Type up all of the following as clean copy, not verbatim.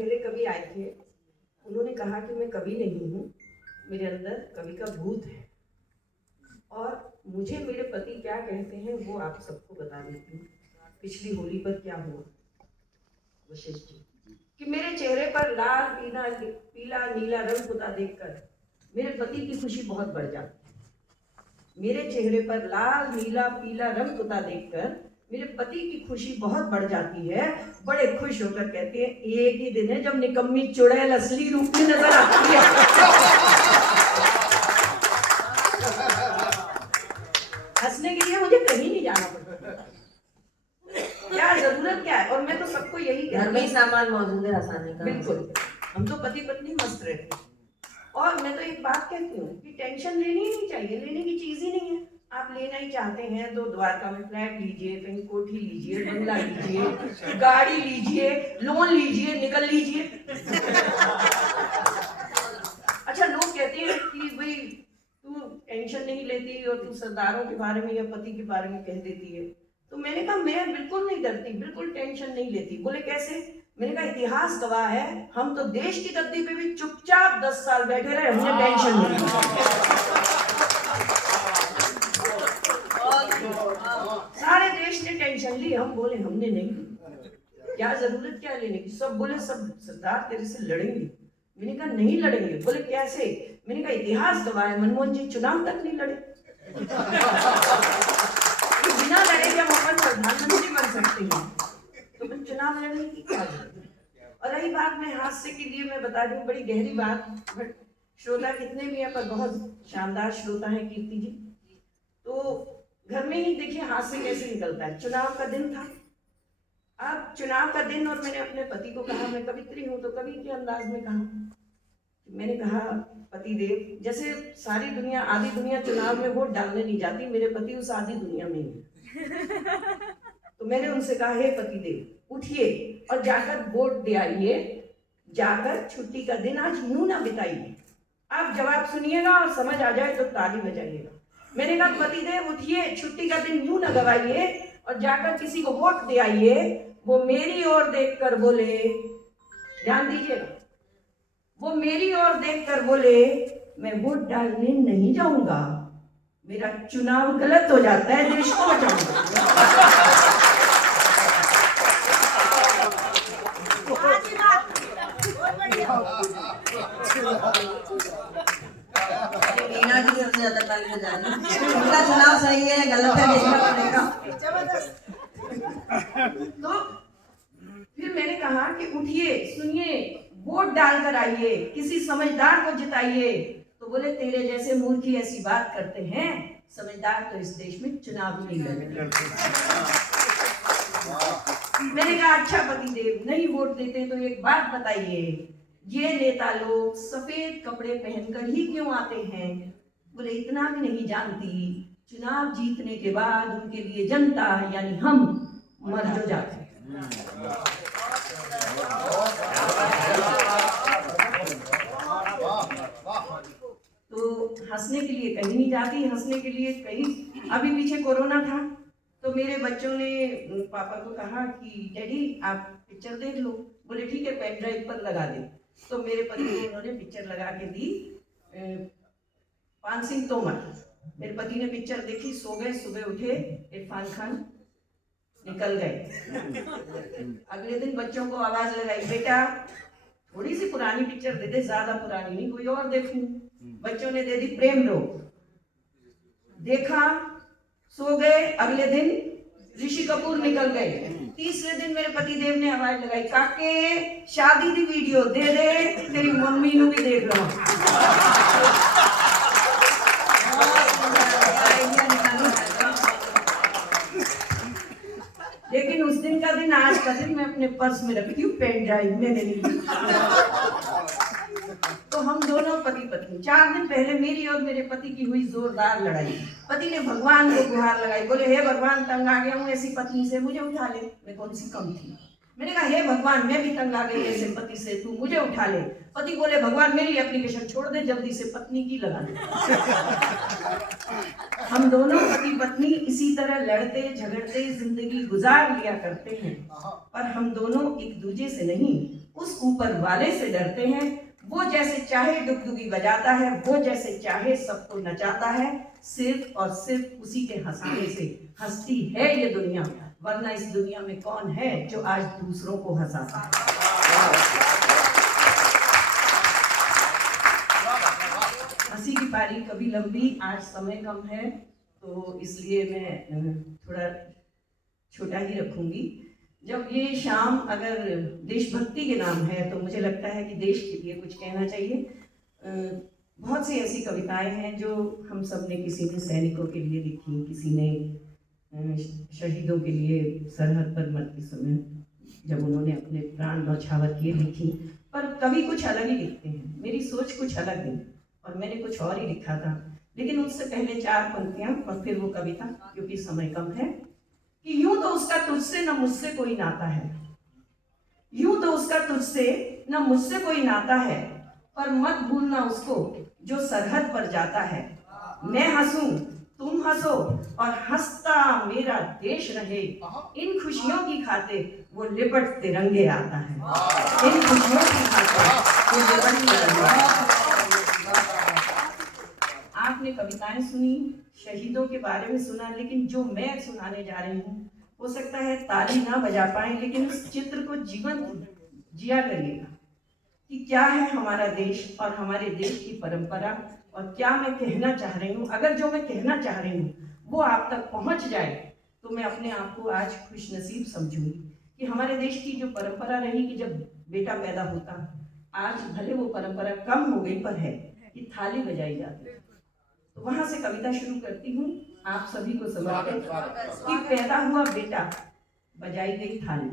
पहले कवि आए थे, उन्होंने कहा कि मैं कवि नहीं हूँ, मेरे अंदर कवि का भूत है। और मुझे मेरे पति क्या कहते हैं वो आप सबको बता देती हूँ। पिछली होली पर क्या हुआ वशिष्ठ जी, कि मेरे चेहरे पर लाल पीला नीला रंग पुता देखकर मेरे पति की खुशी बहुत बढ़ जाती है। मेरे चेहरे पर लाल नीला पीला रंग पुता देखकर मेरे पति की खुशी बहुत बढ़ जाती है। बड़े खुश होकर कहते हैं, एक ही दिन है जब निकम्मी चुड़ैल असली रूप में नजर आती है। हंसने के लिए मुझे कहीं नहीं जाना पड़ता, क्या जरूरत क्या है। और मैं तो सबको यही घर में ही सामान मौजूद है हंसाने का। बिल्कुल, हम तो पति पत्नी मस्त रहते हैं। और मैं तो एक बात कहती हूँ कि टेंशन लेनी ही नहीं चाहिए, लेने की चीज ही नहीं है। आप लेना ही चाहते हैं तो द्वारका में फ्लैट लीजिए, कहीं कोठी लीजिए, बंगला लीजिए, गाड़ी लीजिए, लोन लीजिए, निकल लीजिए। अच्छा, लोग कहते हैं कि भाई तू टेंशन नहीं लेती और तू सरदारों के बारे में या पति के बारे में कह देती है। तो मैंने कहा मैं बिल्कुल नहीं डरती, बिल्कुल टेंशन नहीं लेती। बोले कैसे? मैंने कहा इतिहास गवाह है, हम तो देश की गद्दी पे भी चुपचाप 10 साल बैठे रहे, हमने टेंशन नहीं ली। सारे देश ने टेंशन ली, हम बोले हमने नहीं ली। क्या जरूरत क्या लेने की? सब बोले सब सरदार तेरे से लड़ेंगे। मैंने कहा नहीं लड़ेंगे। बोले कैसे? मैंने कहा इतिहास गवाह है, मनमोहन जी चुनाव तक नहीं लड़े। बिना लड़े क्या हम प्रधानमंत्री बन सकते हैं? तो फिर चुनाव लड़ने की क्या जरूरत? और रही बात में हास्य के लिए मैं बता दूं, बड़ी गहरी बात, बट श्रोता कितने भी हैं पर बहुत शानदार श्रोता है कीर्ति जी। तो घर में ही देखिए हास्य कैसे निकलता है। चुनाव का दिन था, अब चुनाव का दिन, और मैंने अपने पति को कहा, मैं कवित्री हूँ तो कवि के अंदाज में कहा, मैंने कहा पति देव, जैसे सारी दुनिया आधी दुनिया चुनाव में वोट डालने नहीं जाती, मेरे पति उस आधी दुनिया में ही। तो मैंने उनसे कहा हे पति देव उठिए और जाकर वोट दे आइए, जाकर छुट्टी का दिन आज यूं ना बिताइए। आप जवाब सुनिएगा और समझ आ जाए तो ताली बजाइएगा। मैंने कहा पति देव उठिए, छुट्टी का दिन यूं ना गवाइए और जाकर किसी को वोट दे आइए। वो मेरी ओर देखकर बोले, ध्यान दीजिएगा, वो मेरी ओर देखकर बोले मैं वोट डालने नहीं जाऊंगा, मेरा चुनाव गलत हो जाता है, देश को बचाऊंगा। मीना जी सबसे ज्यादा ताली बजा रही है। उनका चुनाव सही है, गलत है, देखना पड़ेगा। तो फिर मैंने कहा कि उठिए, सुनिए, वोट डालकर आइए, किसी समझदार को जिताइए। तो बोले तेरे जैसे मूर्ख ऐसी बात करते हैं, समझदार तो इस देश में चुनाव नहीं लड़ते। मैंने कहा अच्छा पति देव नहीं वोट देते तो एक बात बताइए, ये नेता लोग सफेद कपड़े पहनकर ही क्यों आते हैं? बोले इतना भी नहीं जानती, चुनाव जीतने के बाद उनके लिए जनता यानी हम मर जो जाते हैं। तो हंसने के लिए कहीं नहीं जाती, हंसने के लिए कहीं। अभी पीछे कोरोना था तो मेरे बच्चों ने पापा को कहा कि डैडी आप पिक्चर देख लो। बोले ठीक है, पेन ड्राइव पर लगा दे। तो मेरे पति को उन्होंने पिक्चर लगा के दी, पान सिंह तोमर। मेरे पति ने पिक्चर देखी, सो गए, सुबह उठे, इरफान खान निकल गए। अगले दिन बच्चों को आवाज लगाई, बेटा थोड़ी सी पुरानी पिक्चर दे दे, ज्यादा पुरानी नहीं, कोई और देखूं। बच्चों ने दे दी प्रेम रोग, देखा, सो गए। अगले दिन ऋषि कपूर निकल गए। तीसरे दिन मेरे पति देव ने आवाज लगाई, काके शादी दी वीडियो दे दे, तेरी मम्मी नू भी देख लो। लेकिन उस दिन का दिन, आज का दिन मैं अपने पर्स में रखती हूँ, पेन ड्राइव में नहीं। तो हम दोनों पति पत्नी, 4 दिन पहले मेरी और मेरे पति की हुई जोरदार लड़ाई। पति ने भगवान को गुहार लगाई, बोले हे भगवान तंग आ गया हूँ ऐसी पत्नी से, मुझे उठा ले। मैं कौन सी कम थी? मैंने कहा हे भगवान मैं भी तंग आ गई ऐसे पति से, तू मुझे उठा ले। पति बोले भगवान मेरी एप्लीकेशन छोड़ दे, जल्दी से पत्नी की लगा दे। हम दोनों पति पत्नी इसी तरह लड़ते झगड़ते जिंदगी गुजार लिया करते हैं, पर हम दोनों एक दूसरे से नहीं उस ऊपर वाले से डरते हैं। वो जैसे चाहे डुगडुगी बजाता है, वो जैसे चाहे सबको नचाता है, सिर्फ और सिर्फ उसी के हंसाने से हंसती है ये दुनिया, वरना इस दुनिया में कौन है जो आज दूसरों को हंसाता है। हंसी की पारी कभी लंबी, आज समय कम है तो इसलिए मैं थोड़ा छोटा ही रखूंगी। जब ये शाम अगर देशभक्ति के नाम है तो मुझे लगता है कि देश के लिए कुछ कहना चाहिए। बहुत सी ऐसी कविताएं हैं जो हम सब ने, किसी ने सैनिकों के लिए लिखी, किसी ने शहीदों के लिए सरहद पर मरते समय जब उन्होंने अपने प्राण न्यौछावर किए लिखी, पर कवि कुछ अलग ही लिखते हैं। मेरी सोच कुछ अलग है और मैंने कुछ और ही लिखा था, लेकिन उससे पहले 4 पंक्तियां और फिर वो कविता, क्योंकि समय कम है। कि यूं तो उसका तुझसे न मुझसे कोई नाता है, यूं तो उसका तुझसे न मुझसे कोई नाता है, पर मत भूलना उसको जो सरहद पर जाता है। मैं हंसूं तुम हंसो और हंसता मेरा देश रहे, इन खुशियों की खातिर वो लिपट तिरंगे आता है, इन खुशियों की खातिर वो लिपट तिरंगे। आपने कविताएं सुनी, शहीदों के बारे में सुना, लेकिन जो मैं सुनाने जा रही हूँ हो सकता है ताली ना बजा पाए, लेकिन उस चित्र को जीवंत जिया करिएगा कि क्या है हमारा देश और हमारे देश की परंपरा, और क्या मैं कहना चाह रही हूँ। अगर जो मैं कहना चाह रही हूँ वो आप तक पहुँच जाए तो मैं अपने आप को आज खुशनसीब समझूंगी कि हमारे देश की जो परंपरा रही कि जब बेटा पैदा होता, आज भले वो परंपरा कम हो गई पर है कि थाली बजाई जाती। तो वहां से कविता शुरू करती हूँ, आप सभी को समर्पित कि पैदा हुआ बेटा, बजाई गई थाली।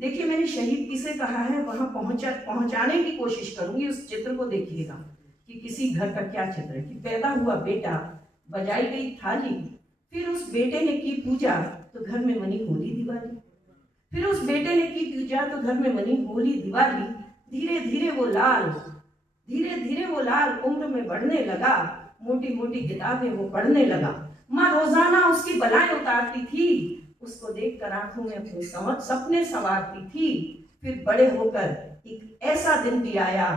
देखिए मैंने शहीद किसे कहा है, वहां पहुंचाने की कोशिश करूंगी। उस चित्र को देखिएगा कि किसी घर का क्या चित्र है कि पैदा हुआ बेटा, बजाई गई थाली, फिर उस बेटे ने की पूजा तो घर में मनी होली दिवाली, फिर उस बेटे ने की पूजा तो घर में मनी होली दिवाली। धीरे धीरे वो लाल उम्र में बढ़ने लगा, मोटी मोटी किताबें वो पढ़ने लगा। माँ रोजाना उसकी बलाएं उतारती थी, उसको देखकर आंखों में अपने सपने संवारती थी। फिर बड़े होकर एक ऐसा दिन भी आया,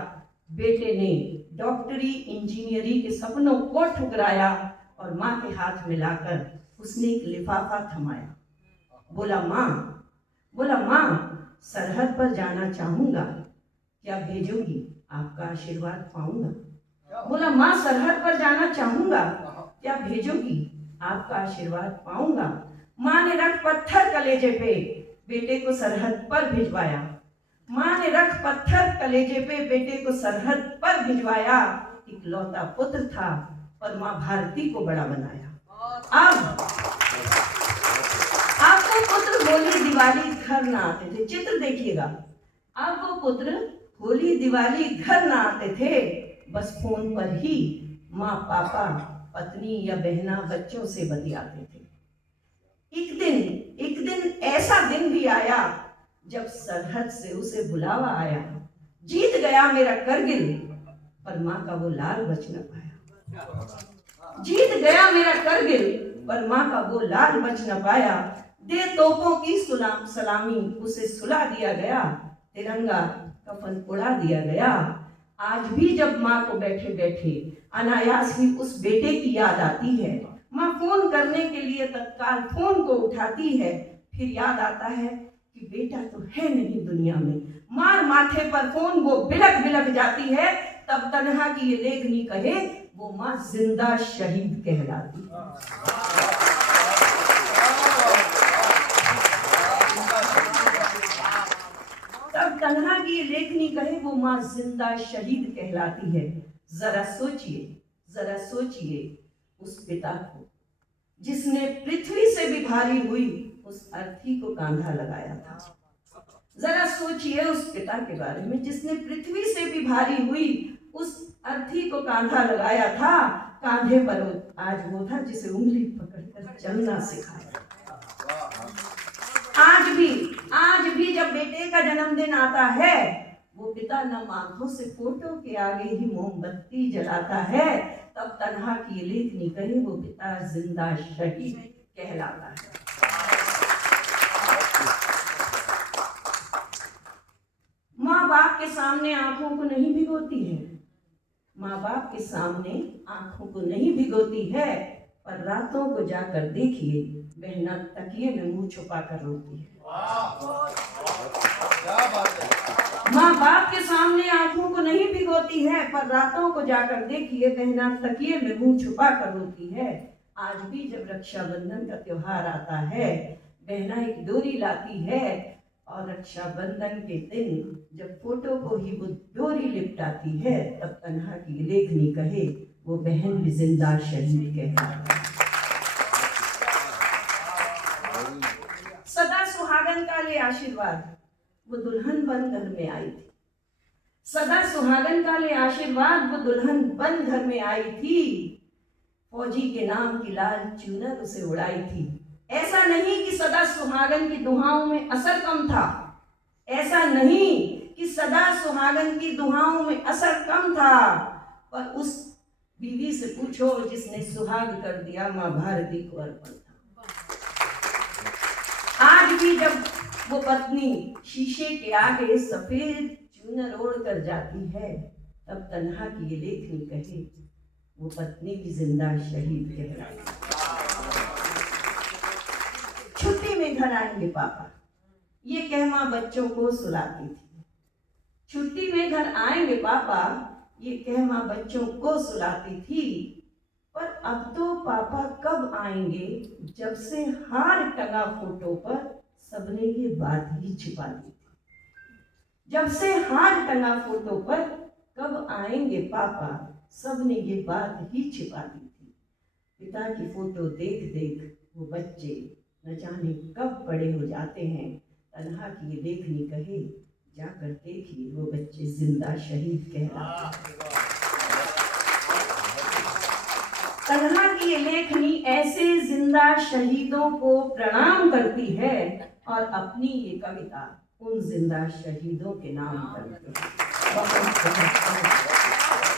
बेटे ने डॉक्टरी इंजीनियरिंग के सपनों को ठुकराया, और माँ के हाथ में लाकर उसने एक लिफाफा थमाया। बोला माँ सरहद पर जाना चाहूंगा, क्या भेजोगी, आपका आशीर्वाद पाऊंगा। बोला माँ सरहद पर जाना चाहूंगा, क्या भेजोगी, आपका आशीर्वाद पाऊंगा। माँ ने रख पत्थर कलेजे पे, बेटे को सरहद पर भिजवाया। माँ ने रख पत्थर कलेजे पे, बेटे को सरहद पर भिजवाया। इकलौता पुत्र था पर माँ भारती को बड़ा बनाया। अब वो पुत्र होली दिवाली घर ना आते थे, चित्र देखिएगा। अब वो पुत्र होली दिवाली घर ना आते थे, बस फोन पर ही माँ पापा पत्नी या बहना बच्चों से बतियाते थे। एक दिन ऐसा दिन भी आया जब सरहद से उसे बुलावा आया। जीत गया मेरा करगिल, पर माँ का वो लाल बच न पाया। जीत गया मेरा करगिल, पर माँ का वो लाल बच न पाया। दे तोपों की सलामी उसे सुला दिया गया, तिरंगा कफन उड़ा दिया गया। आज भी जब माँ को बैठे बैठे अनायास ही उस बेटे की याद आती है, माँ फोन करने के लिए तत्काल फोन को उठाती है। फिर याद आता है कि बेटा तो है नहीं दुनिया में। मार माथे पर फोन वो बिलक बिलक जाती है, तब तन्हा की ये लेखनी कहे वो माँ जिंदा शहीद कहलाती है। तब तन्हा की ये लेखनी कहे वो माँ जिंदा शहीद कहलाती है। जरा सोचिए उस पिता को जिसने पृथ्वी से भी भारी हुई उस अर्थी को कांधा लगाया था। जरा सोचिए उस पिता के बारे में जिसने पृथ्वी से भी भारी हुई उस अर्थी को कांधा लगाया था। कांधे पर आज वो था जिसे उंगली पकड़कर चलना सिखाया। आज भी जब बेटे का जन्मदिन आता है, वो पिता नम आंखों से फोटो के आगे ही मोमबत्ती जलाता है। तब तन्हा की लेखनी कहे वो पिता जिंदा शहीद कहलाता है। माँ बाप के सामने आंखों को नहीं भिगोती है, माँ बाप के सामने आंखों को नहीं भिगोती है, पर रातों को जाकर देखिए बहना तकिए में मुंह छुपा कर रोती है। माँ बाप के सामने आंखों को नहीं भिगोती है, पर रातों को जाकर देखिए बहना तकिए में मुंह छुपा कर रोती है। आज भी जब रक्षाबंधन का त्योहार आता है, बहना एक डोरी लाती है, और रक्षाबंधन के दिन जब फोटो को ही वो डोरी लिपटाती है, तब तन्हा की लेखनी कहे वो बहन भी जिंदा शहीद कहलाती है। सदा सुहागन का ले आशीर्वाद, वो दुल्हन बन घर में आई थी। सदा सुहागन का ले आशीर्वाद, वो दुल्हन बन घर में आई थी। फौजी के नाम की लाल चूनर उसे उड़ाई थी। ऐसा नहीं कि सदा सुहागन की दुहाओं में असर कम था, ऐसा नहीं कि सदा सुहागन की दुहाओं में असर कम था, पर उस बीवी से पूछो जिसने सुहाग कर दिया मां भारती को अर्पण था। आज भी जब वो पत्नी शीशे के आगे सफेद चूनर ओढ़ कर जाती है, तब तन्हा की ये लेखनी कहे वो पत्नी भी जिंदा शहीद कहलाती है। छुट्टी में घर आएंगे पापा, ये कह मां बच्चों को सुलाती थी। छुट्टी में घर आएंगे पापा, ये कह मां बच्चों को सुलाती थी। पर अब तो पापा कब आएंगे, जब से हार टंगा फोटो पर सबने ये बात ही छिपा दी थी। जब से हार टंगा फोटो पर कब आएंगे पापा, सबने ये बात ही छिपा दी थी। पिता की फोटो देख देख वो बच्चे न जाने कब बड़े हो जाते हैं। तन्हा की ये लेखनी कहे जाकर देखिए वो बच्चे जिंदा शहीद कहलाते हैं। तन्हा की ये लेखनी ऐसे जिंदा शहीदों को प्रणाम करती है और अपनी ये कविता उन जिंदा शहीदों के नाम करती है। बहुत बहुत